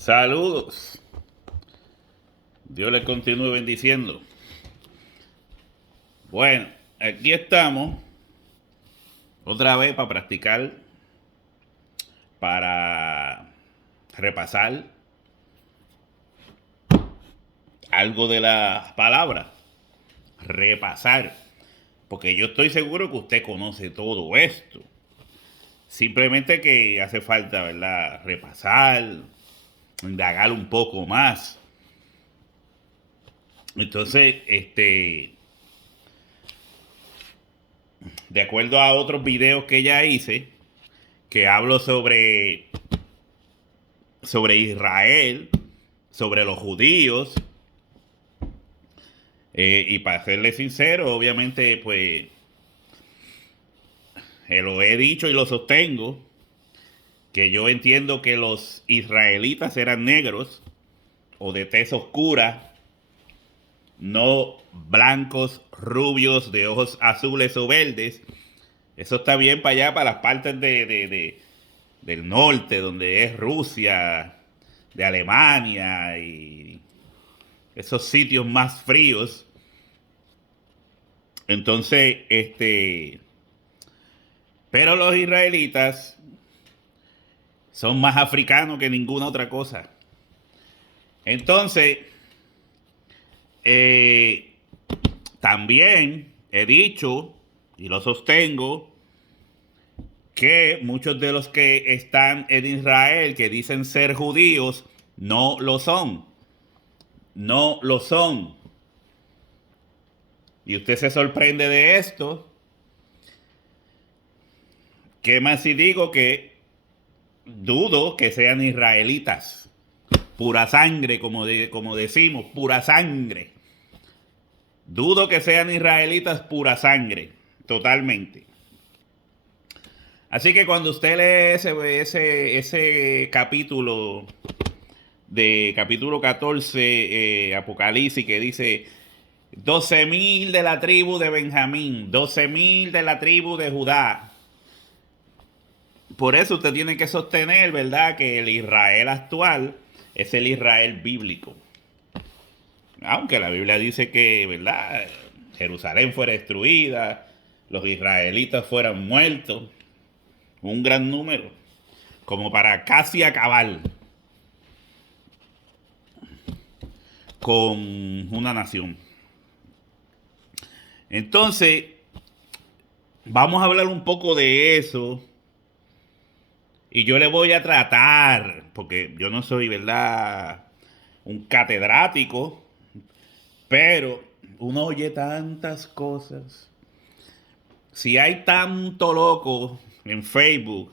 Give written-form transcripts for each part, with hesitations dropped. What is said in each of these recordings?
Saludos. Dios les continúe bendiciendo. Bueno, aquí estamos otra vez para practicar, para repasar algo de las palabras. Repasar. Porque yo estoy seguro que usted conoce todo esto. Simplemente que hace falta, ¿verdad? Repasar, indagar un poco más. Entonces, de acuerdo a otros videos que ya hice, que hablo sobre Israel, sobre los judíos, y para serle sincero, obviamente, pues, lo he dicho y lo sostengo, que yo entiendo que los israelitas eran negros o de tez oscura, no blancos, rubios, de ojos azules o verdes. Eso está bien para allá, para las partes del norte, donde es Rusia, de Alemania y esos sitios más fríos. Entonces, pero los israelitas son más africanos que ninguna otra cosa. Entonces, eh, también he dicho y lo sostengo que muchos de los que están en Israel, que dicen ser judíos, no lo son. No lo son. Y usted se sorprende de esto. ¿Qué más si digo que dudo que sean israelitas? Pura sangre, como decimos, pura sangre. Dudo que sean israelitas pura sangre, totalmente. Así que cuando usted lee ese capítulo de capítulo 14, Apocalipsis, que dice 12.000 de la tribu de Benjamín, 12.000 de la tribu de Judá. Por eso usted tiene que sostener, ¿verdad?, que el Israel actual es el Israel bíblico. Aunque la Biblia dice que, ¿verdad?, Jerusalén fuera destruida, los israelitas fueran muertos, un gran número, como para casi acabar con una nación. Entonces, vamos a hablar un poco de eso. Y yo le voy a tratar, porque yo no soy, ¿verdad?, un catedrático, pero uno oye tantas cosas. Si hay tanto loco en Facebook,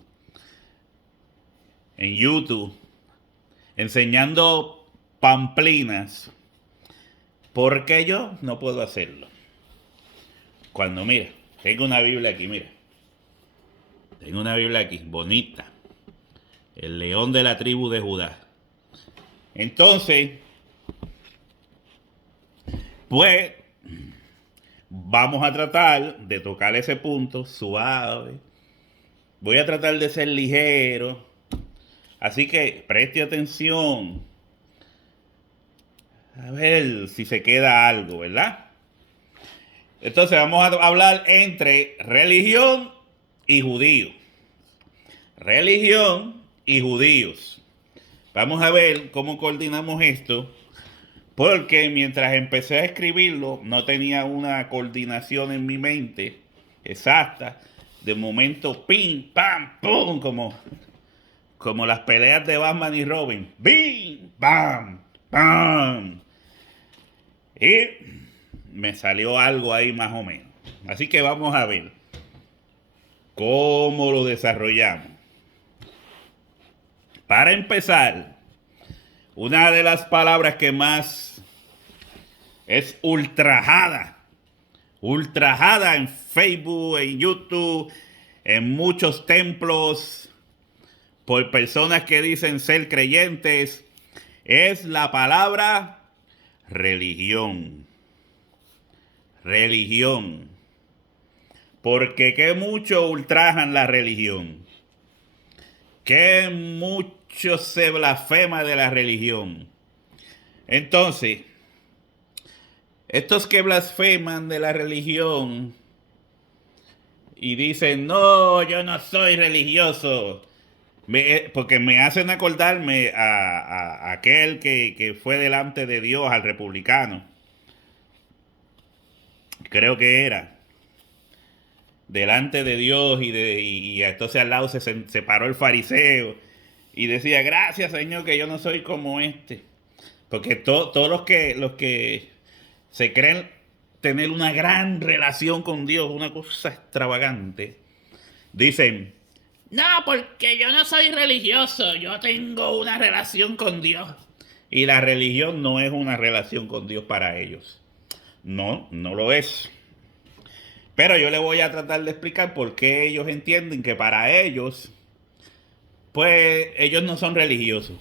en YouTube, enseñando pamplinas, ¿por qué yo no puedo hacerlo? Cuando, mira, tengo una Biblia aquí, mira. Tengo una Biblia aquí, bonita. El león de la tribu de Judá. Entonces, pues, vamos a tratar de tocar ese punto suave. Voy a tratar de ser ligero. Así que preste atención. A ver si se queda algo, ¿verdad? Entonces vamos a hablar entre religión y judío. Religión y judíos. Vamos a ver cómo coordinamos esto. Porque mientras empecé a escribirlo, no tenía una coordinación en mi mente exacta. De momento, pim, pam, pum, como las peleas de Batman y Robin. Bim, pam, pam. Y me salió algo ahí más o menos. Así que vamos a ver cómo lo desarrollamos. Para empezar, una de las palabras que más es ultrajada. Ultrajada en Facebook, en YouTube, en muchos templos, por personas que dicen ser creyentes, es la palabra religión. Religión. Porque qué mucho ultrajan la religión. mucho se blasfema de la religión. Entonces, estos que blasfeman de la religión y dicen, no, yo no soy religioso, porque me hacen acordarme a aquel que fue delante de Dios, al republicano. Creo que era. Delante de Dios y entonces al lado se paró el fariseo y decía, gracias Señor que yo no soy como este. Porque todos los que se creen tener una gran relación con Dios, una cosa extravagante, dicen, no, porque yo no soy religioso, yo tengo una relación con Dios. Y la religión no es una relación con Dios para ellos. No, no lo es. Pero yo le voy a tratar de explicar por qué ellos entienden que para ellos, pues ellos no son religiosos.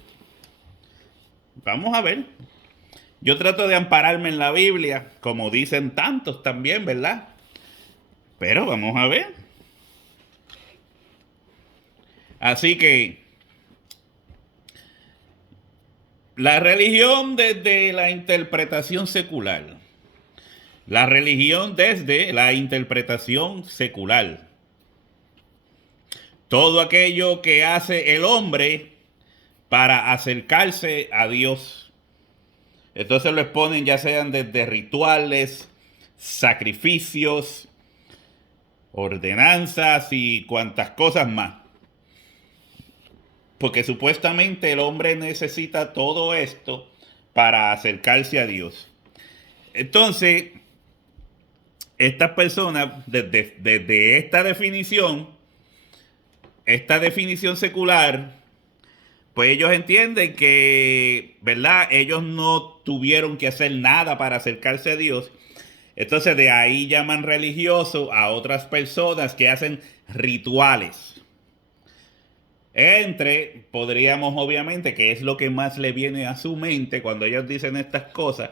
Vamos a ver. Yo trato de ampararme en la Biblia, como dicen tantos también, ¿verdad? Pero vamos a ver. Así que la religión desde la interpretación secular. La religión desde la interpretación secular. Todo aquello que hace el hombre para acercarse a Dios. Entonces lo exponen ya sean desde rituales, sacrificios, ordenanzas y cuantas cosas más. Porque supuestamente el hombre necesita todo esto para acercarse a Dios. Entonces, estas personas, desde esta definición secular, pues ellos entienden que, ¿verdad? Ellos no tuvieron que hacer nada para acercarse a Dios. Entonces de ahí llaman religioso a otras personas que hacen rituales. Podríamos obviamente, que es lo que más le viene a su mente cuando ellos dicen estas cosas,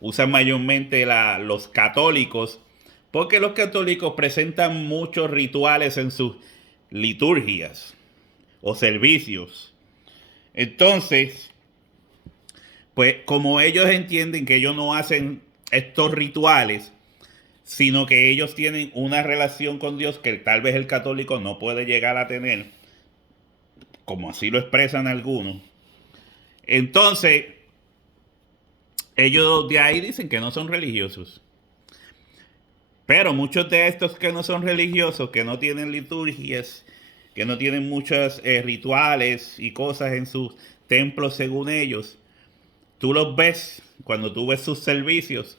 usan mayormente los católicos, porque los católicos presentan muchos rituales en sus liturgias o servicios. Entonces, pues como ellos entienden que ellos no hacen estos rituales, sino que ellos tienen una relación con Dios que tal vez el católico no puede llegar a tener, como así lo expresan algunos. Entonces, ellos de ahí dicen que no son religiosos. Pero muchos de estos que no son religiosos, que no tienen liturgias, que no tienen muchos rituales y cosas en sus templos según ellos, tú los ves, cuando tú ves sus servicios,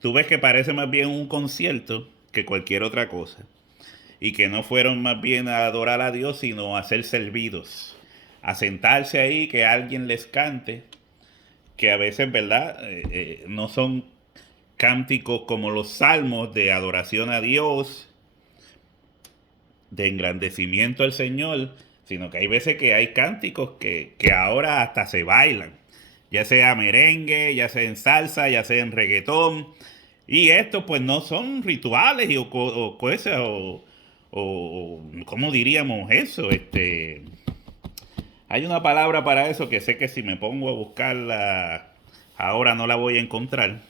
tú ves que parece más bien un concierto que cualquier otra cosa. Y que no fueron más bien a adorar a Dios, sino a ser servidos. A sentarse ahí, que alguien les cante, que a veces, ¿verdad? No son cánticos como los salmos de adoración a Dios, de engrandecimiento al Señor, sino que hay veces que hay cánticos que ahora hasta se bailan, ya sea merengue, ya sea en salsa, ya sea en reggaetón, y estos pues no son rituales o cosas, o ¿cómo diríamos eso? Hay una palabra para eso que sé que si me pongo a buscarla ahora no la voy a encontrar,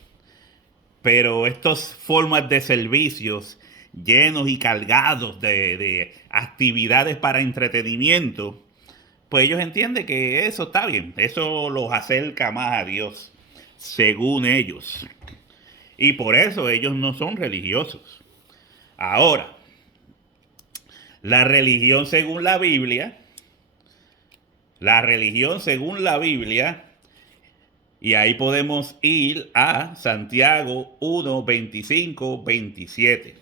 pero estas formas de servicios llenos y cargados de actividades para entretenimiento, pues ellos entienden que eso está bien, eso los acerca más a Dios, según ellos. Y por eso ellos no son religiosos. Ahora, la religión según la Biblia, y ahí podemos ir a Santiago 1, 25, 27.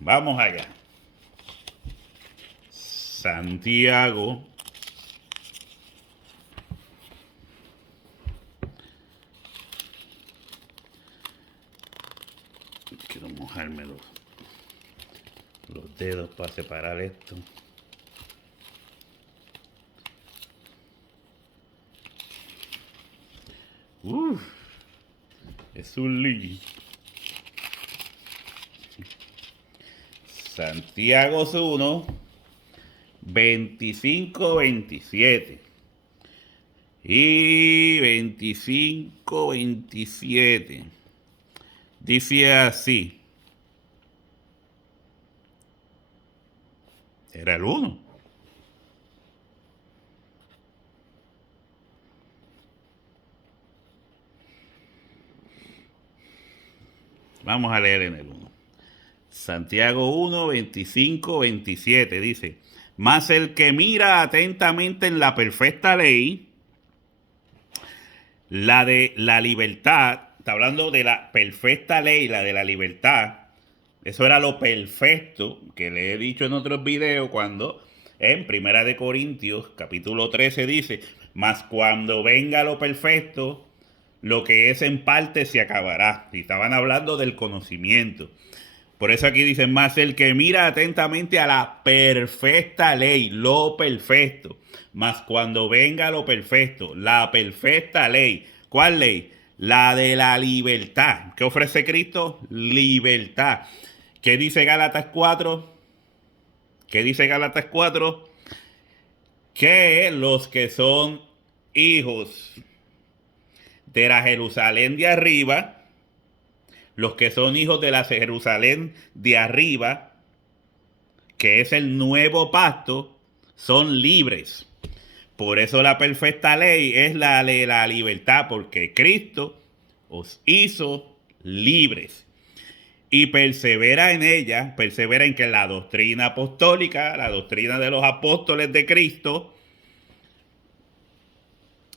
Vamos allá. Santiago. Quiero mojarme los dedos para separar esto. Es un lío. Santiago 1, 25, 27. Y 25, 27. Dice así. Era el 1. Vamos a leer en el 1. Santiago 1, 25, 27 dice: mas el que mira atentamente en la perfecta ley, la de la libertad, está hablando de la perfecta ley, la de la libertad. Eso era lo perfecto que le he dicho en otros videos cuando en Primera de Corintios, capítulo 13 dice: mas cuando venga lo perfecto, lo que es en parte se acabará. Y estaban hablando del conocimiento. Por eso aquí dicen: más el que mira atentamente a la perfecta ley, lo perfecto. Más cuando venga lo perfecto, la perfecta ley. ¿Cuál ley? La de la libertad. ¿Qué ofrece Cristo? Libertad. ¿Qué dice Gálatas 4? ¿Qué dice Gálatas 4? Que los que son hijos de la Jerusalén de arriba, los que son hijos de la Jerusalén de arriba, que es el nuevo pacto, son libres. Por eso la perfecta ley es la de la libertad, porque Cristo os hizo libres. Y persevera en ella, persevera en que la doctrina apostólica, la doctrina de los apóstoles de Cristo,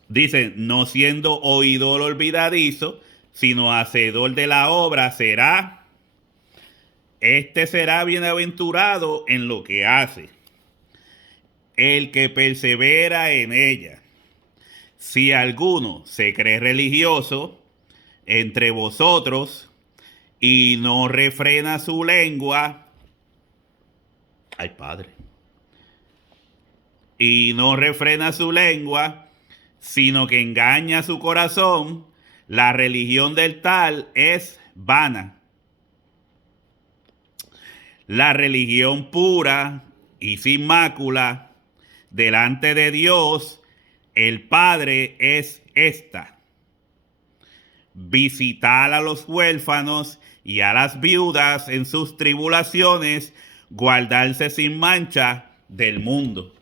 dice: no siendo oidor olvidadizo, sino hacedor de la obra, será bienaventurado en lo que hace. El que persevera en ella. Si alguno se cree religioso entre vosotros y no refrena su lengua, ay padre, y no refrena su lengua, sino que engaña su corazón, la religión del tal es vana. La religión pura y sin mácula delante de Dios el Padre es esta: visitar a los huérfanos y a las viudas en sus tribulaciones, guardarse sin mancha del mundo.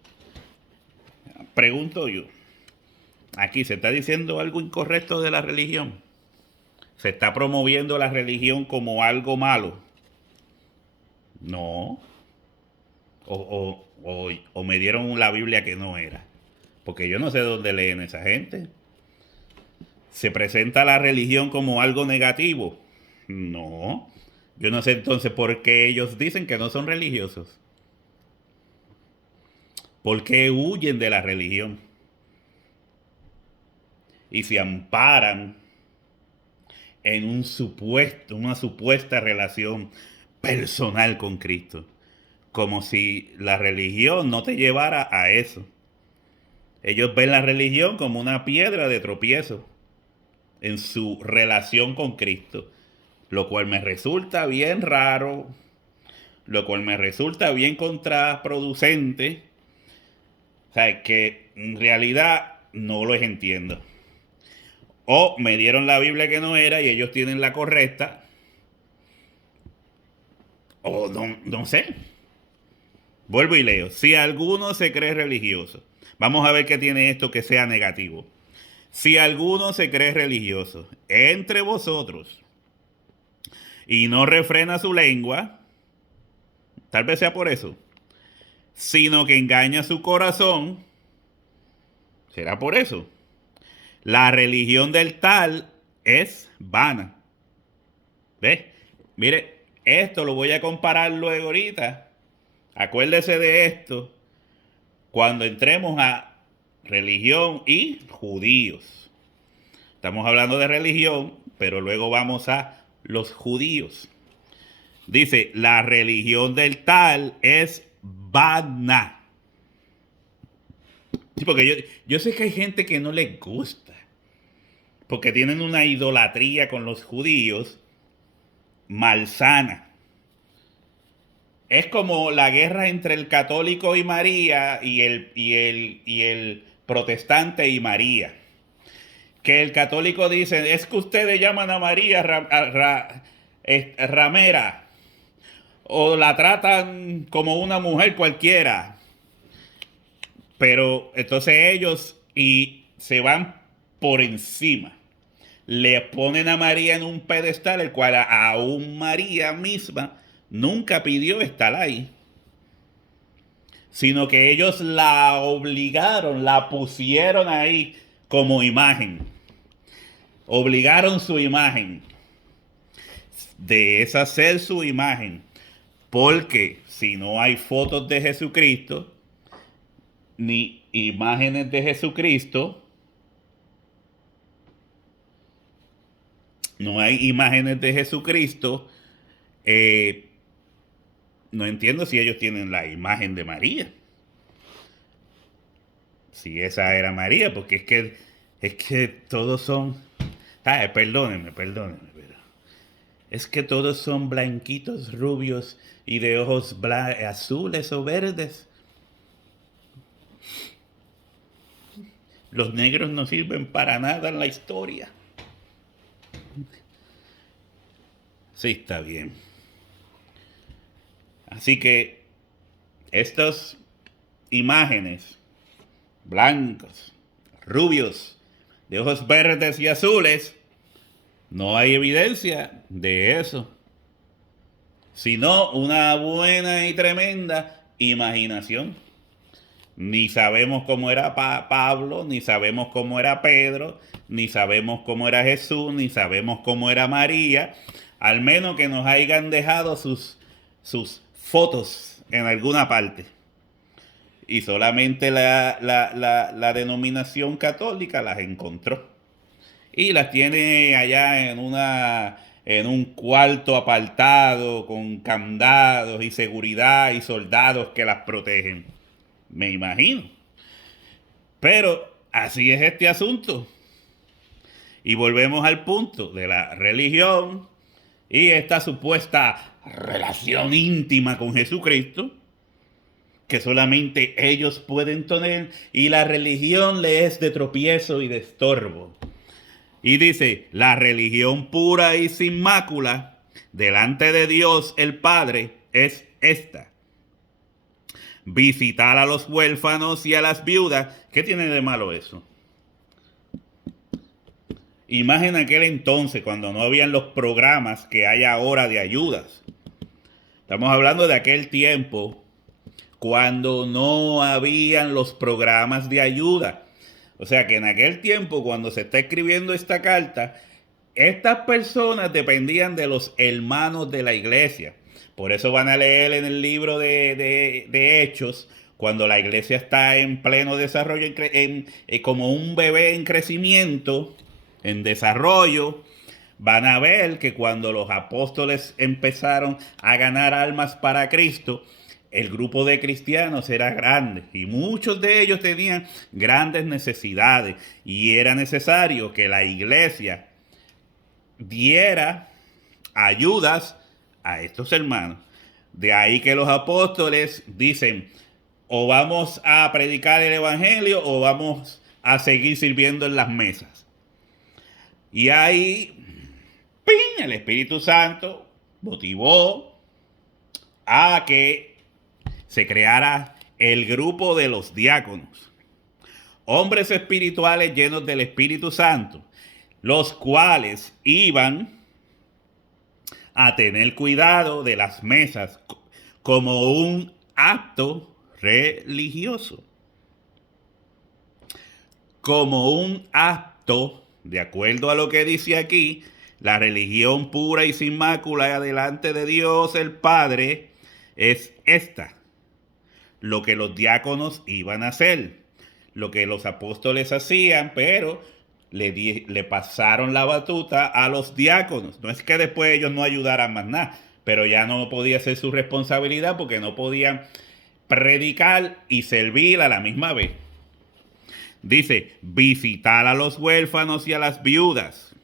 Pregunto yo, aquí se está diciendo algo incorrecto de la religión. Se está promoviendo la religión como algo malo. No. O me dieron la Biblia que no era. Porque yo no sé dónde leen esa gente. ¿Se presenta la religión como algo negativo? No. Yo no sé entonces por qué ellos dicen que no son religiosos. ¿Por qué huyen de la religión? Y se amparan en una supuesta relación personal con Cristo. Como si la religión no te llevara a eso. Ellos ven la religión como una piedra de tropiezo en su relación con Cristo, lo cual me resulta bien raro, lo cual me resulta bien contraproducente. O sea, que en realidad no los entiendo. O me dieron la Biblia que no era y ellos tienen la correcta. O no sé. Vuelvo y leo. Si alguno se cree religioso. Vamos a ver qué tiene esto que sea negativo. Si alguno se cree religioso entre vosotros y no refrena su lengua, tal vez sea por eso, sino que engaña su corazón, será por eso. La religión del tal es vana. ¿Ves? Mire, esto lo voy a comparar luego ahorita. Acuérdese de esto cuando entremos a religión y judíos. Estamos hablando de religión, pero luego vamos a los judíos. Dice: la religión del tal es vana. Sí, porque yo sé que hay gente que no les gusta, porque tienen una idolatría con los judíos malsana. es como la guerra entre el católico y María y el protestante y María. Que el católico dice, es que ustedes llaman a María ramera o la tratan como una mujer cualquiera. Pero entonces ellos y se van por encima. Le ponen a María en un pedestal, el cual aún María misma nunca pidió estar ahí. Sino que ellos la obligaron, la pusieron ahí como imagen. Obligaron su imagen. De esa ser su imagen. Porque si no hay fotos de Jesucristo, ni imágenes de Jesucristo, no hay imágenes de Jesucristo, no entiendo si ellos tienen la imagen de María. Si esa era María, porque es que todos son, perdónenme, pero es que todos son blanquitos, rubios y de ojos azules o verdes. Los negros no sirven para nada en la historia. Sí, está bien. Así que estas imágenes, blancos, rubios, de ojos verdes y azules, no hay evidencia de eso, sino una buena y tremenda imaginación. Ni sabemos cómo era Pablo, ni sabemos cómo era Pedro, ni sabemos cómo era Jesús, ni sabemos cómo era María, al menos que nos hayan dejado sus fotos en alguna parte. Y solamente la denominación católica las encontró. Y las tiene allá en un cuarto apartado con candados y seguridad y soldados que las protegen. Me imagino. Pero así es este asunto. Y volvemos al punto de la religión y esta supuesta relación íntima con Jesucristo que solamente ellos pueden tener, y la religión le es de tropiezo y de estorbo. Y dice, la religión pura y sin mácula delante de Dios el Padre es esta: visitar a los huérfanos y a las viudas. ¿Qué tiene de malo eso? Imagina aquel entonces cuando no habían los programas que hay ahora de ayudas. Estamos hablando de aquel tiempo cuando no habían los programas de ayuda. O sea que en aquel tiempo, cuando se está escribiendo esta carta, estas personas dependían de los hermanos de la iglesia. Por eso van a leer en el libro de Hechos, cuando la iglesia está en pleno desarrollo, como un bebé en crecimiento, en desarrollo, van a ver que cuando los apóstoles empezaron a ganar almas para Cristo, el grupo de cristianos era grande y muchos de ellos tenían grandes necesidades y era necesario que la iglesia diera ayudas a estos hermanos. De ahí que los apóstoles dicen, o vamos a predicar el evangelio o vamos a seguir sirviendo en las mesas. Y ahí, ¡ping!, el Espíritu Santo motivó a que se creara el grupo de los diáconos, hombres espirituales llenos del Espíritu Santo, los cuales iban a tener cuidado de las mesas como un acto religioso. Como un acto, de acuerdo a lo que dice aquí, la religión pura y sin mácula delante de Dios el Padre es esta: lo que los diáconos iban a hacer, lo que los apóstoles hacían, pero le pasaron la batuta a los diáconos. No es que después ellos no ayudaran más nada, pero ya no podía ser su responsabilidad porque no podían predicar y servir a la misma vez. Dice, visitar a los huérfanos y a las viudas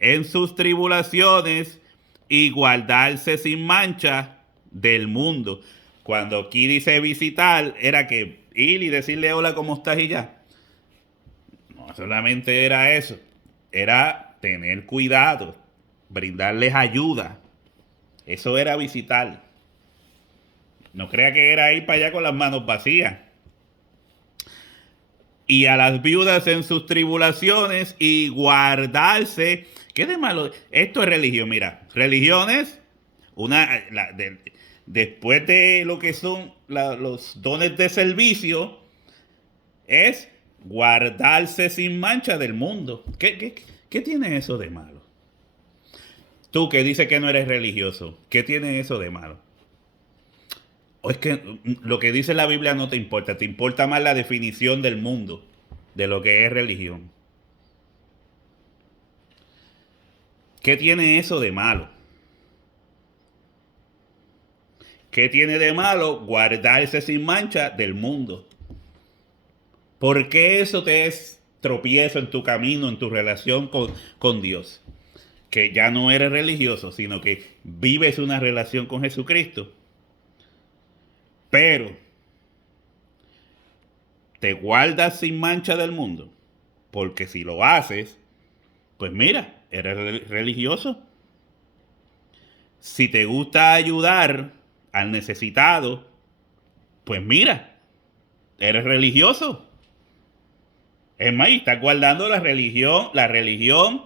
en sus tribulaciones y guardarse sin mancha del mundo. Cuando aquí dice visitar, era que ir y decirle hola, ¿cómo estás? Y ya. No solamente era eso, era tener cuidado, brindarles ayuda. Eso era visitar. No crea que era ir para allá con las manos vacías. Y a las viudas en sus tribulaciones y guardarse. ¿Qué de malo? Esto es religión, mira. Religión es después de lo que son los dones de servicio, es guardarse sin mancha del mundo. ¿Qué tiene eso de malo? Tú que dices que no eres religioso, ¿qué tiene eso de malo? O es que lo que dice la Biblia no te importa más la definición del mundo, de lo que es religión. ¿Qué tiene eso de malo? ¿Qué tiene de malo guardarse sin mancha del mundo? ¿Por qué eso te es tropiezo en tu camino, en tu relación con Dios? Que ya no eres religioso, sino que vives una relación con Jesucristo. Pero te guardas sin mancha del mundo. Porque si lo haces, pues mira, eres religioso. Si te gusta ayudar al necesitado, pues mira, eres religioso. Es más, estás guardando la religión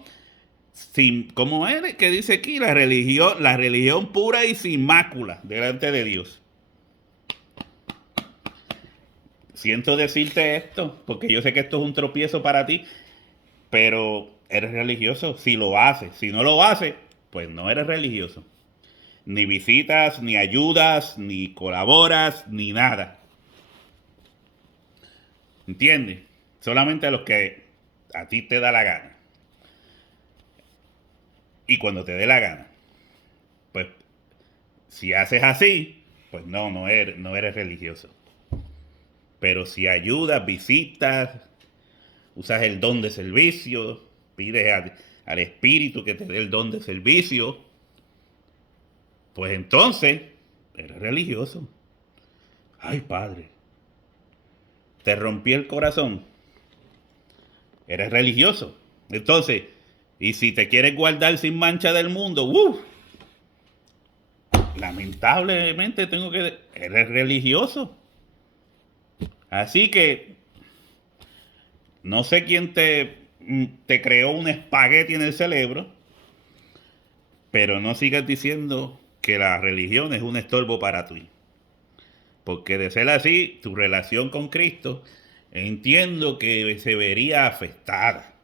sin, ¿cómo es que dice aquí? La religión pura y sin mácula delante de Dios. Siento decirte esto, porque yo sé que esto es un tropiezo para ti, pero eres religioso si lo haces. Si no lo haces, pues no eres religioso. Ni visitas, ni ayudas, ni colaboras, ni nada. ¿Entiendes? Solamente a los que a ti te da la gana. Y cuando te dé la gana. Pues si haces así, pues no eres religioso. Pero si ayudas, visitas, usas el don de servicio, pides al Espíritu que te dé el don de servicio, pues entonces eres religioso. Ay, Padre, te rompí el corazón. Eres religioso. Entonces, y si te quieres guardar sin mancha del mundo, lamentablemente tengo que... Eres religioso. Así que no sé quién te creó un espagueti en el cerebro, pero no sigas diciendo que la religión es un estorbo para ti. Porque de ser así, tu relación con Cristo entiendo que se vería afectada.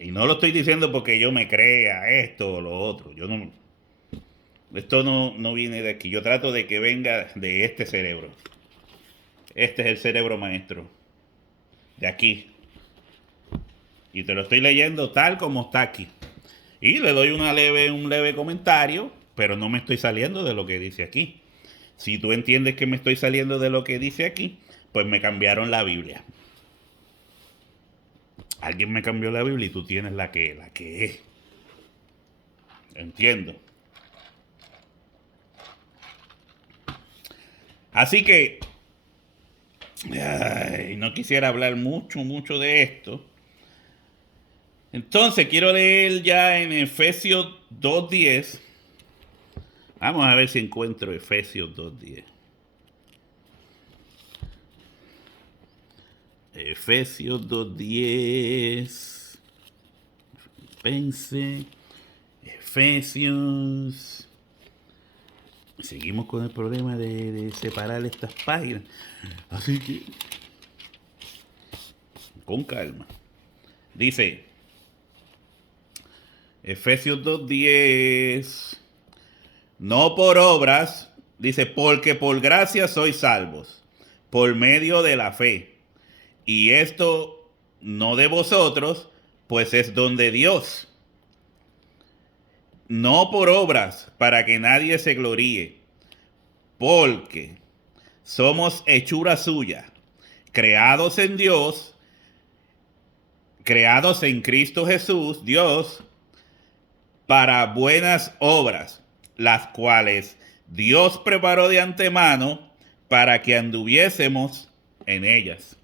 Y no lo estoy diciendo porque yo me crea esto o lo otro. Esto no viene de aquí. Yo trato de que venga de este cerebro. Este es el cerebro maestro. De aquí. Y te lo estoy leyendo tal como está aquí. Y le doy un leve comentario, pero no me estoy saliendo de lo que dice aquí. Si tú entiendes que me estoy saliendo de lo que dice aquí, pues me cambiaron la Biblia. Alguien me cambió la Biblia y tú tienes la que es. Entiendo. Así que no quisiera hablar mucho de esto. Entonces quiero leer ya en Efesios 2:10. Vamos a ver si encuentro Efesios 2:10. Efesios 2:10. Pense. Efesios. Seguimos con el problema de separar estas páginas. Así que, con calma. Dice, Efesios 2:10. No por obras, dice, porque por gracia sois salvos, por medio de la fe. Y esto no de vosotros, pues es don de Dios. No por obras, para que nadie se gloríe, porque somos hechura suya, creados en Dios, creados en Cristo Jesús, Dios, para buenas obras, las cuales Dios preparó de antemano para que anduviésemos en ellas.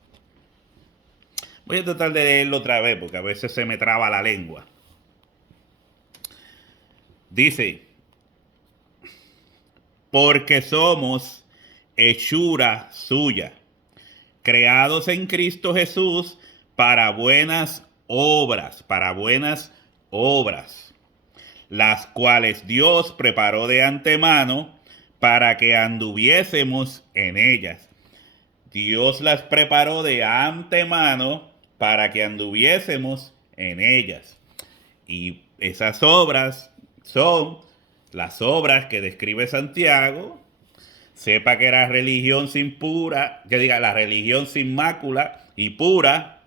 Voy a tratar de leerlo otra vez porque a veces se me traba la lengua. Dice, porque somos hechura suya, creados en Cristo Jesús para buenas obras, las cuales Dios preparó de antemano para que anduviésemos en ellas. Dios las preparó de antemano para que anduviésemos en ellas. Y esas obras son las obras que describe Santiago. Sepa que la religión la religión sin mácula y pura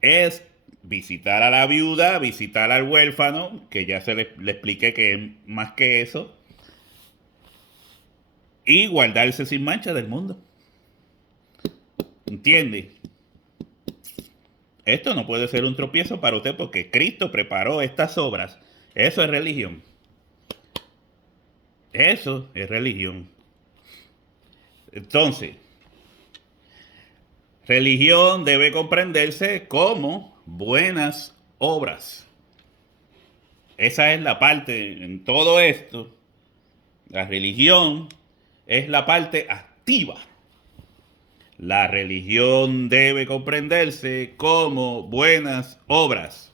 es visitar a la viuda, visitar al huérfano, que ya le expliqué que es más que eso, y guardarse sin mancha del mundo. ¿Entiende? Esto no puede ser un tropiezo para usted porque Cristo preparó estas obras. Eso es religión. Eso es religión. Entonces, religión debe comprenderse como buenas obras. Esa es la parte en todo esto. La religión es la parte activa. La religión debe comprenderse como buenas obras.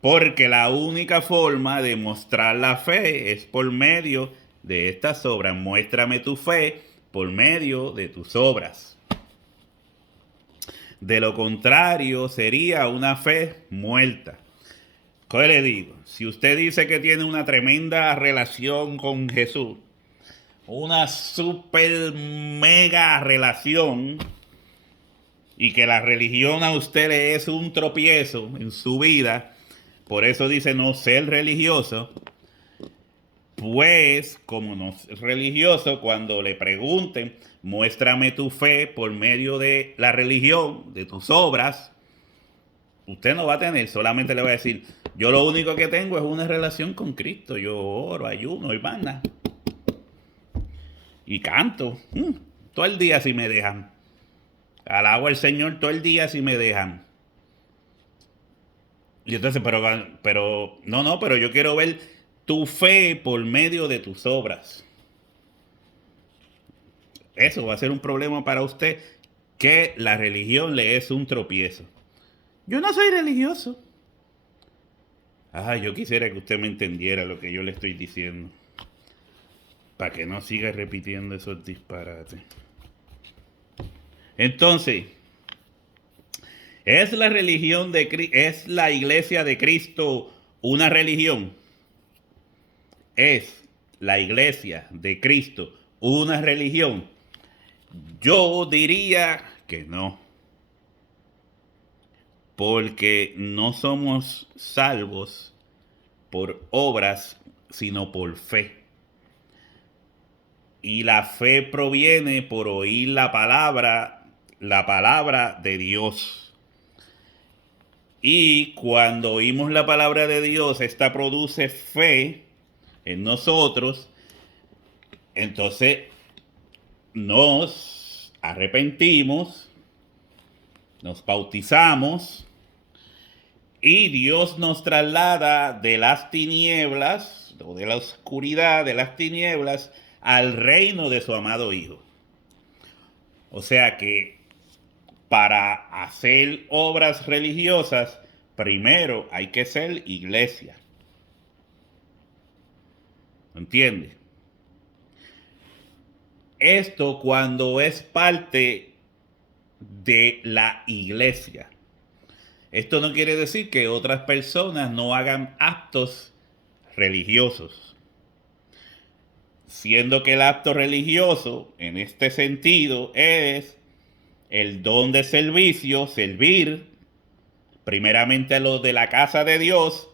Porque la única forma de mostrar la fe es por medio de estas obras. Muéstrame tu fe por medio de tus obras. De lo contrario, sería una fe muerta. ¿Qué le digo? Si usted dice que tiene una tremenda relación con Jesús, una super mega relación, y que la religión a usted le es un tropiezo en su vida, por eso dice no ser religioso, pues como no es religioso, cuando le pregunten, muéstrame tu fe por medio de la religión, de tus obras, usted no va a tener, solamente le va a decir, yo lo único que tengo es una relación con Cristo, yo oro, ayuno y manda. Y canto, todo el día si me dejan. Alabo al Señor todo el día si me dejan. Y entonces, pero yo quiero ver tu fe por medio de tus obras. Eso va a ser un problema para usted, que la religión le es un tropiezo. Yo no soy religioso. Yo quisiera que usted me entendiera lo que yo le estoy diciendo, para que no siga repitiendo esos disparates. Entonces, ¿es la iglesia de Cristo una religión? ¿Es la iglesia de Cristo una religión? Yo diría que no. Porque no somos salvos por obras, sino por fe. Y la fe proviene por oír la palabra de Dios. Y cuando oímos la palabra de Dios, esta produce fe en nosotros. Entonces nos arrepentimos, nos bautizamos y Dios nos traslada de las tinieblas o de la oscuridad de las tinieblas al reino de su amado Hijo. O sea que para hacer obras religiosas, primero hay que ser iglesia. ¿Entiende? Esto cuando es parte de la iglesia. Esto no quiere decir que otras personas no hagan actos religiosos. Siendo que el acto religioso, en este sentido, es el don de servicio, servir primeramente a los de la casa de Dios,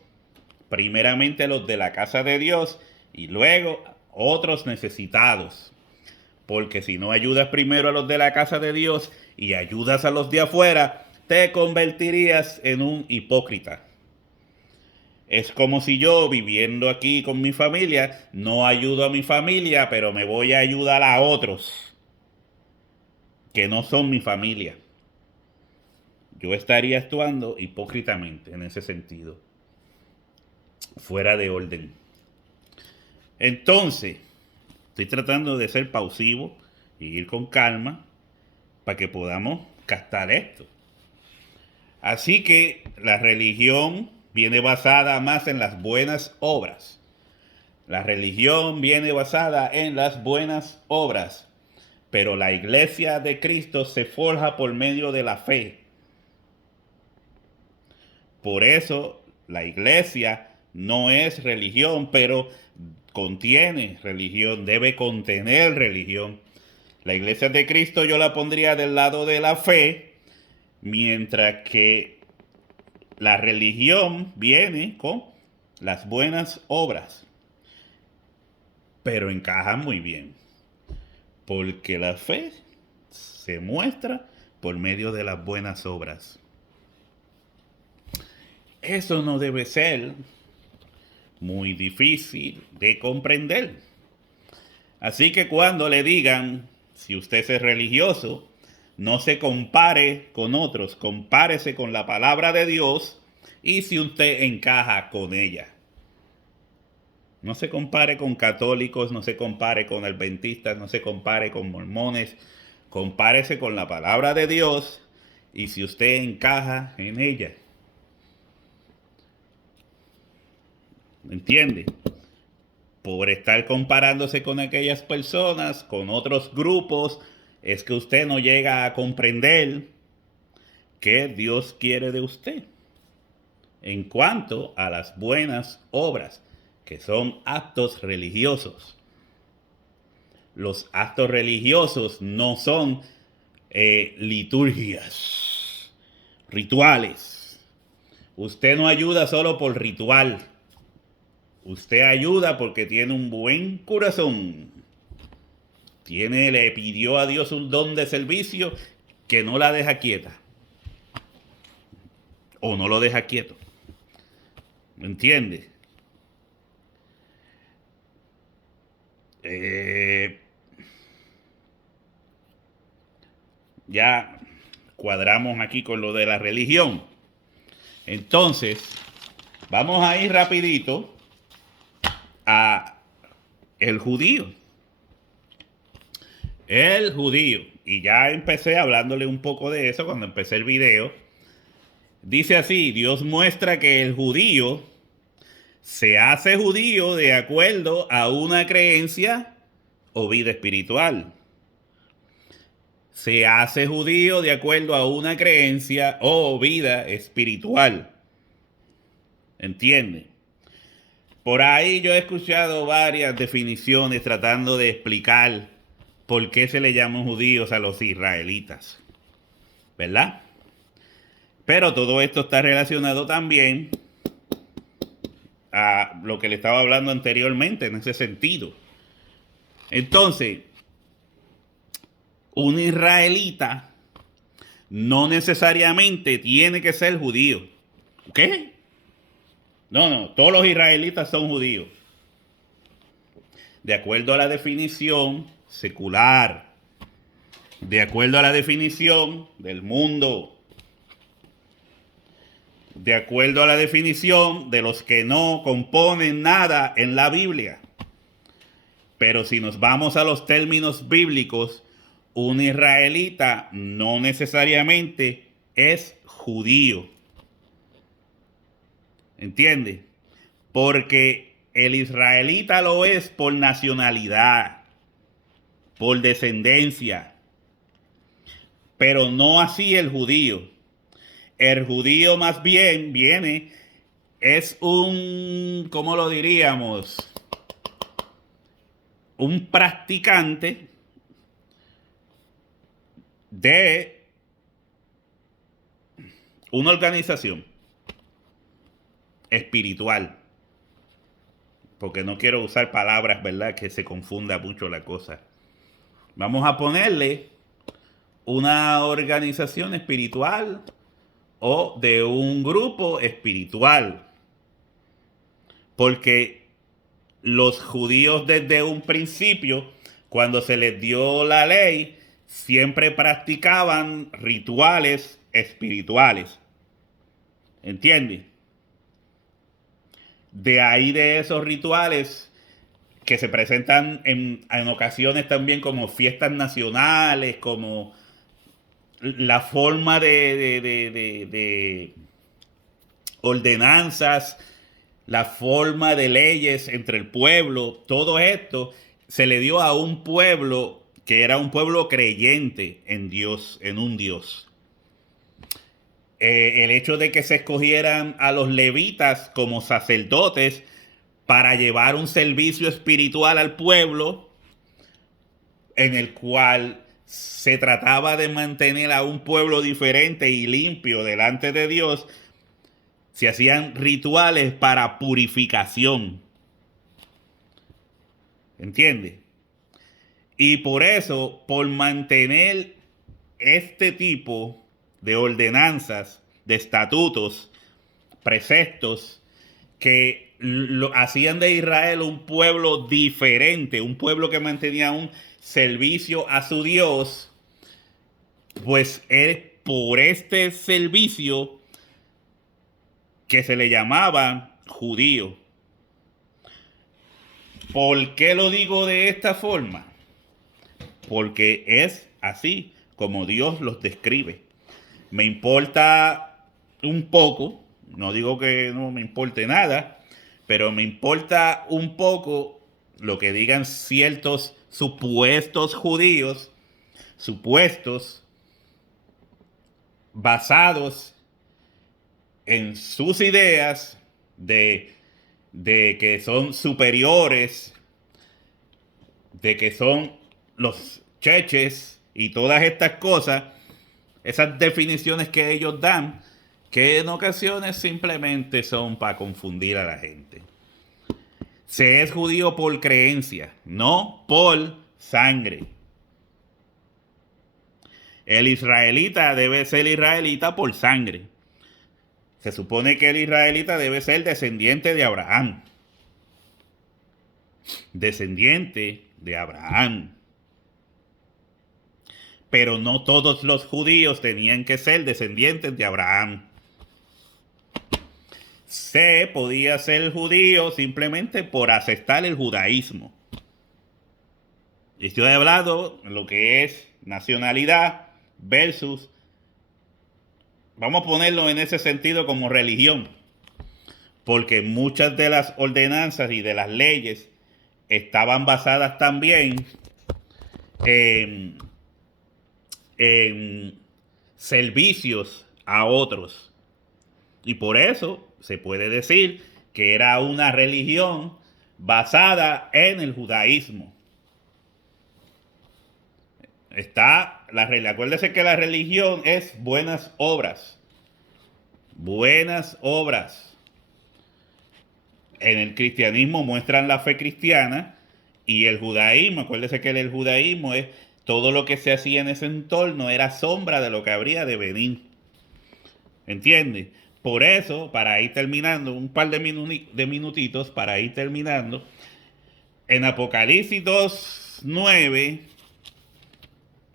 y luego otros necesitados. Porque si no ayudas primero a los de la casa de Dios y ayudas a los de afuera, te convertirías en un hipócrita. Es como si yo, viviendo aquí con mi familia, no ayudo a mi familia, pero me voy a ayudar a otros que no son mi familia. Yo estaría actuando hipócritamente en ese sentido, fuera de orden. Entonces, estoy tratando de ser pausivo y ir con calma para que podamos captar esto. Así que la religión viene basada más en las buenas obras. La religión viene basada en las buenas obras. Pero la iglesia de Cristo se forja por medio de la fe. Por eso la iglesia no es religión, pero contiene religión, debe contener religión. La iglesia de Cristo yo la pondría del lado de la fe, mientras que la religión viene con las buenas obras. Pero encajan muy bien, porque la fe se muestra por medio de las buenas obras. Eso no debe ser muy difícil de comprender. Así que cuando le digan, si usted es religioso, no se compare con otros, compárese con la palabra de Dios y si usted encaja con ella. No se compare con católicos, no se compare con adventistas, no se compare con mormones. Compárese con la palabra de Dios y si usted encaja en ella. ¿Entiende? Por estar comparándose con aquellas personas, con otros grupos, es que usted no llega a comprender qué Dios quiere de usted en cuanto a las buenas obras, que son actos religiosos. Los actos religiosos no son liturgias, rituales. Usted no ayuda solo por ritual. Usted ayuda porque tiene un buen corazón. Le pidió a Dios un don de servicio que no la deja quieta. O no lo deja quieto. ¿Me entiende? Ya cuadramos aquí con lo de la religión. Entonces, vamos a ir rapidito a el judío. El judío. Y ya empecé hablándole un poco de eso cuando empecé el video. Dice así, Dios muestra que el judío se hace judío de acuerdo a una creencia o vida espiritual. Se hace judío de acuerdo a una creencia o vida espiritual. ¿Entiende? Por ahí yo he escuchado varias definiciones tratando de explicar por qué se le llaman judíos a los israelitas. ¿Verdad? Pero todo esto está relacionado también a lo que le estaba hablando anteriormente en ese sentido. Entonces, un israelita no necesariamente tiene que ser judío. ¿Ok? No, todos los israelitas son judíos. De acuerdo a la definición secular, de acuerdo a la definición del mundo, de acuerdo a la definición de los que no componen nada en la Biblia. Pero si nos vamos a los términos bíblicos, un israelita no necesariamente es judío. ¿Entiende? Porque el israelita lo es por nacionalidad, por descendencia, pero no así el judío. El judío más bien es un, ¿cómo lo diríamos? Un practicante de una organización espiritual. Porque no quiero usar palabras, ¿verdad? Que se confunda mucho la cosa. Vamos a ponerle una organización espiritual o de un grupo espiritual. porque los judíos desde un principio, cuando se les dio la ley, siempre practicaban rituales espirituales. ¿Entiendes? De ahí de esos rituales que se presentan en ocasiones también como fiestas nacionales, como la forma de ordenanzas, la forma de leyes entre el pueblo, todo esto se le dio a un pueblo que era un pueblo creyente en Dios, en un Dios. El hecho de que se escogieran a los levitas como sacerdotes para llevar un servicio espiritual al pueblo, en el cual se trataba de mantener a un pueblo diferente y limpio delante de Dios, se hacían rituales para purificación. ¿Entiendes? Y por eso, por mantener este tipo de ordenanzas, de estatutos, preceptos, que lo hacían de Israel un pueblo diferente, un pueblo que mantenía un servicio a su Dios, pues es por este servicio que se le llamaba judío. ¿Por qué lo digo de esta forma? Porque es así como Dios los describe. Me importa un poco, no digo que no me importe nada, pero me importa un poco lo que digan ciertos supuestos judíos, supuestos basados en sus ideas de que son superiores, de que son los cheches y todas estas cosas, esas definiciones que ellos dan, que en ocasiones simplemente son para confundir a la gente. Se es judío por creencia, no por sangre. El israelita debe ser israelita por sangre. Se supone que el israelita debe ser descendiente de Abraham. Descendiente de Abraham. Pero no todos los judíos tenían que ser descendientes de Abraham. Se podía ser judío simplemente por aceptar el judaísmo. Y estoy hablando de lo que es nacionalidad versus, vamos a ponerlo en ese sentido como religión, porque muchas de las ordenanzas y de las leyes estaban basadas también en servicios a otros. Y por eso se puede decir que era una religión basada en el judaísmo. Acuérdese que la religión es buenas obras. Buenas obras. En el cristianismo muestran la fe cristiana y el judaísmo, acuérdese que el judaísmo es todo lo que se hacía en ese entorno era sombra de lo que habría de venir. ¿Entiendes? Por eso, para ir terminando, un par de minutitos para ir terminando, en Apocalipsis 2:9,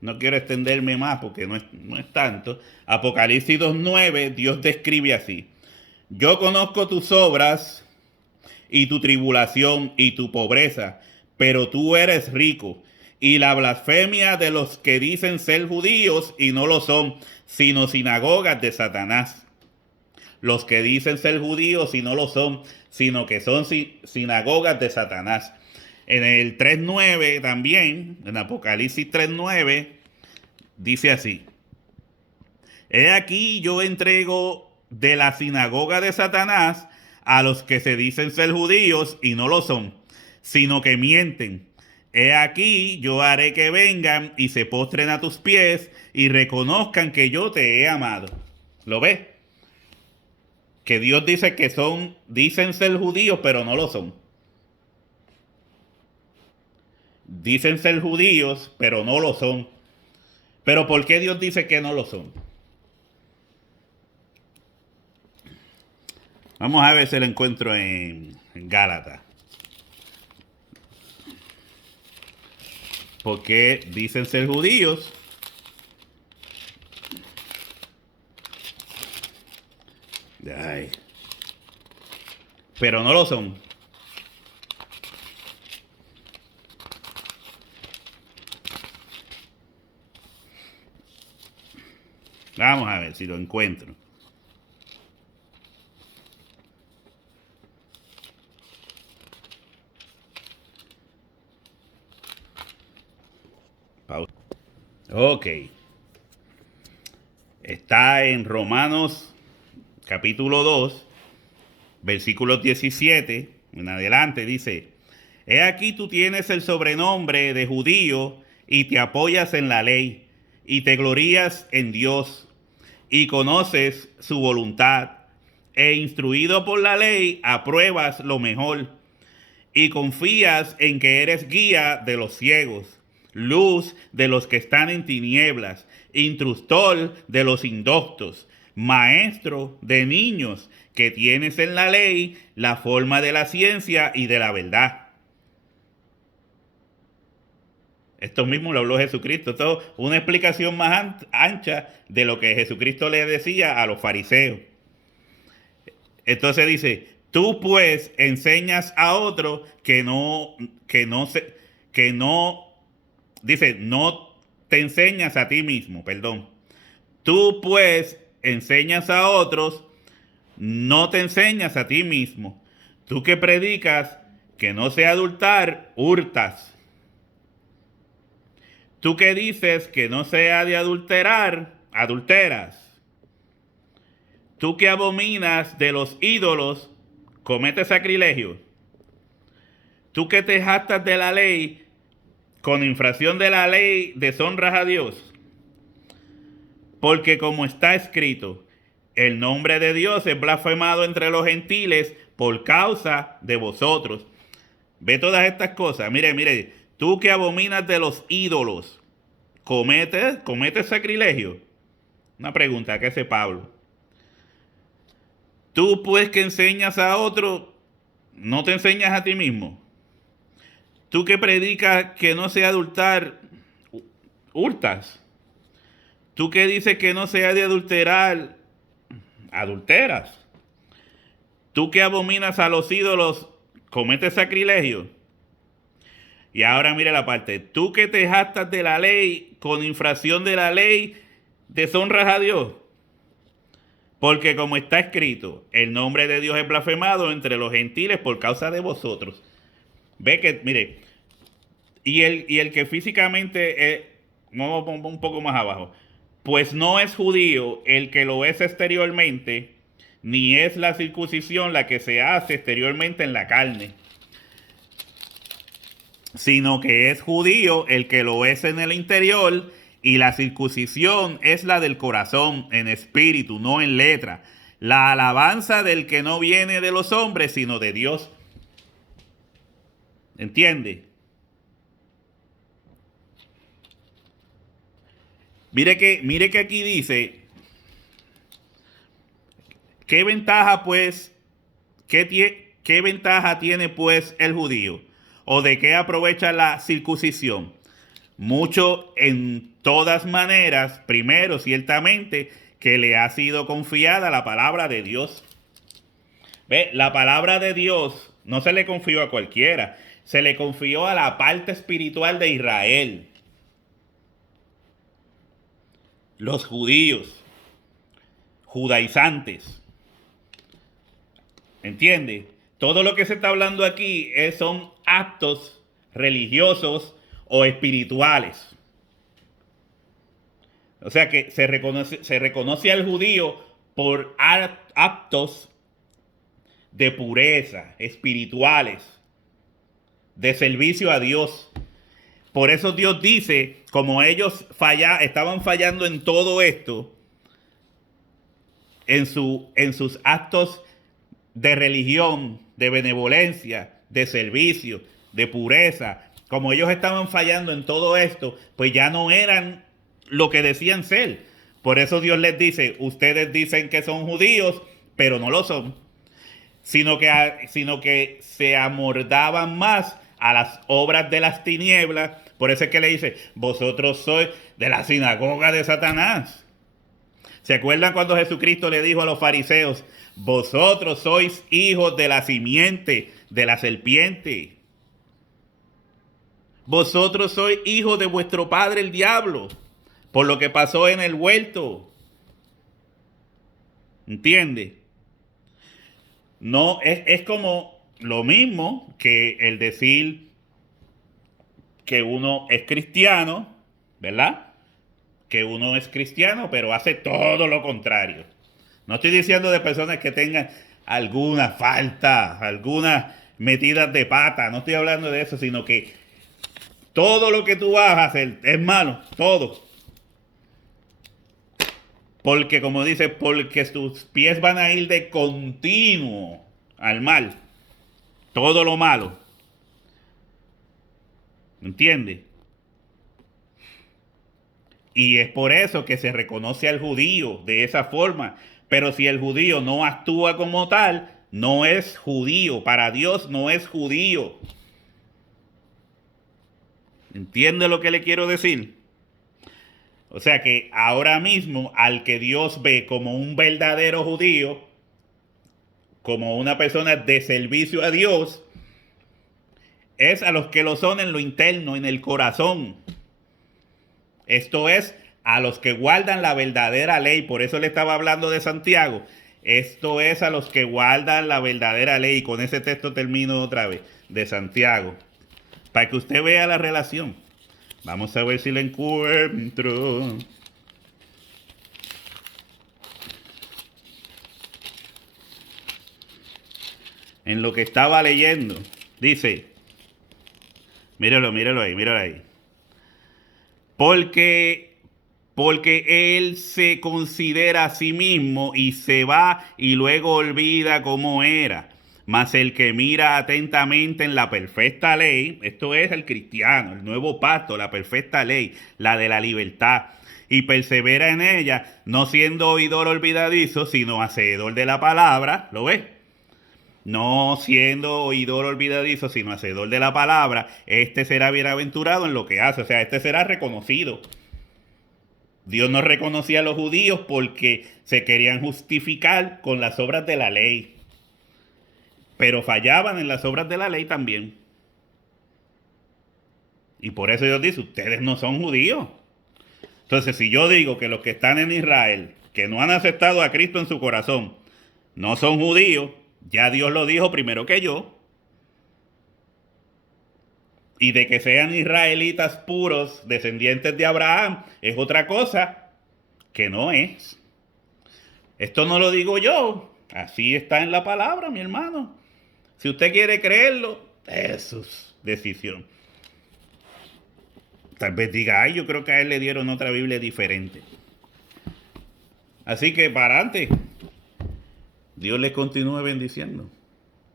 no quiero extenderme más porque no es tanto, Apocalipsis 2:9, Dios describe así: yo conozco tus obras y tu tribulación y tu pobreza, pero tú eres rico, y la blasfemia de los que dicen ser judíos y no lo son, sino sinagogas de Satanás. Los que dicen ser judíos y no lo son, sino que son sinagogas de Satanás. En el 3:9 también, en Apocalipsis 3:9, dice así: he aquí yo entrego de la sinagoga de Satanás a los que se dicen ser judíos y no lo son, sino que mienten. He aquí yo haré que vengan y se postren a tus pies y reconozcan que yo te he amado. ¿Lo ves? Que Dios dice que dicen ser judíos, pero no lo son. Dicen ser judíos, pero no lo son. ¿Pero por qué Dios dice que no lo son? Vamos a ver si lo encuentro en Gálatas. Porque dicen ser judíos. Ay. Pero no lo son. Vamos a ver si lo encuentro. Pausa. Ok. Está en Romanos capítulo 2, versículos 17 en adelante. Dice: He aquí tú tienes el sobrenombre de judío y te apoyas en la ley y te glorías en Dios y conoces su voluntad e instruido por la ley apruebas lo mejor y confías en que eres guía de los ciegos, luz de los que están en tinieblas, instructor de los indoctos, maestro de niños, que tienes en la ley la forma de la ciencia y de la verdad. Esto mismo lo habló Jesucristo. Esto es una explicación más ancha de lo que Jesucristo le decía a los fariseos. Entonces dice: tú pues enseñas a otro dice, no te enseñas a ti mismo, perdón. Tú pues enseñas a otros, no te enseñas a ti mismo. Tú que predicas que no se adultar, hurtas. Tú que dices que no se ha de adulterar, adulteras. Tú que abominas de los ídolos, cometes sacrilegio. Tú que te jactas de la ley, con infracción de la ley deshonras a Dios. Porque como está escrito, el nombre de Dios es blasfemado entre los gentiles por causa de vosotros. Ve todas estas cosas. Mire, tú que abominas de los ídolos, ¿cometes sacrilegio? Una pregunta que hace Pablo. Tú pues que enseñas a otro, ¿no te enseñas a ti mismo? Tú que predicas que no se adultar, hurtas. Tú que dices que no se ha de adulterar, adulteras. Tú que abominas a los ídolos, cometes sacrilegio. Y ahora mira la parte. Tú que te jactas de la ley, con infracción de la ley, deshonras a Dios. Porque como está escrito, el nombre de Dios es blasfemado entre los gentiles por causa de vosotros. Ve que, mire, y el que físicamente, vamos un poco más abajo, pues no es judío el que lo es exteriormente, ni es la circuncisión la que se hace exteriormente en la carne, sino que es judío el que lo es en el interior, y la circuncisión es la del corazón, en espíritu, no en letra. La alabanza del que no viene de los hombres, sino de Dios. ¿Entiende? Mire que aquí dice, ¿qué ventaja pues, qué ventaja tiene pues el judío? ¿O de qué aprovecha la circuncisión? Mucho en todas maneras, primero ciertamente que le ha sido confiada la palabra de Dios. ¿Ve? La palabra de Dios no se le confió a cualquiera, se le confió a la parte espiritual de Israel. Los judíos, judaizantes. ¿Entiende? Todo lo que se está hablando aquí son actos religiosos o espirituales. O sea que se reconoce al judío por actos de pureza, espirituales, de servicio a Dios. Por eso Dios dice, como ellos estaban fallando en todo esto, en sus actos de religión, de benevolencia, de servicio, de pureza, como ellos estaban fallando en todo esto, pues ya no eran lo que decían ser. Por eso Dios les dice, ustedes dicen que son judíos, pero no lo son. sino que se amordaban más a las obras de las tinieblas. Por eso es que le dice, vosotros sois de la sinagoga de Satanás. ¿Se acuerdan cuando Jesucristo le dijo a los fariseos, vosotros sois hijos de la simiente de la serpiente? Vosotros sois hijos de vuestro padre el diablo, por lo que pasó en el huerto. ¿Entiende? No, es como lo mismo que el decir que uno es cristiano, ¿verdad? Que uno es cristiano, pero hace todo lo contrario. No estoy diciendo de personas que tengan alguna falta, algunas metidas de pata, no estoy hablando de eso, sino que todo lo que tú vas a hacer es malo, todo. Porque como dice, porque tus pies van a ir de continuo al mal. Todo lo malo. ¿Entiendes? Y es por eso que se reconoce al judío de esa forma. Pero si el judío no actúa como tal, no es judío. Para Dios no es judío. ¿Entiende lo que le quiero decir? O sea que ahora mismo al que Dios ve como un verdadero judío, como una persona de servicio a Dios, es a los que lo son en lo interno, en el corazón. Esto es a los que guardan la verdadera ley. Por eso le estaba hablando de Santiago. Esto es a los que guardan la verdadera ley. Y con ese texto termino otra vez, de Santiago. Para que usted vea la relación. Vamos a ver si la encuentro. En lo que estaba leyendo. Dice, míralo ahí. Porque él se considera a sí mismo y se va y luego olvida cómo era. Mas el que mira atentamente en la perfecta ley, esto es el cristiano, el nuevo pacto, la perfecta ley, la de la libertad, y persevera en ella, no siendo oidor olvidadizo, sino hacedor de la palabra, ¿lo ves? No siendo oidor olvidadizo, sino hacedor de la palabra, este será bienaventurado en lo que hace, o sea, este será reconocido. Dios no reconocía a los judíos porque se querían justificar con las obras de la ley. Pero fallaban en las obras de la ley también. Y por eso Dios dice, ustedes no son judíos. Entonces, si yo digo que los que están en Israel, que no han aceptado a Cristo en su corazón, no son judíos, ya Dios lo dijo primero que yo. Y de que sean israelitas puros, descendientes de Abraham, es otra cosa que no es. Esto no lo digo yo, así está en la palabra, mi hermano. Si usted quiere creerlo, es su decisión. Tal vez diga, ay, yo creo que a él le dieron otra Biblia diferente. Así que para adelante, Dios les continúe bendiciendo.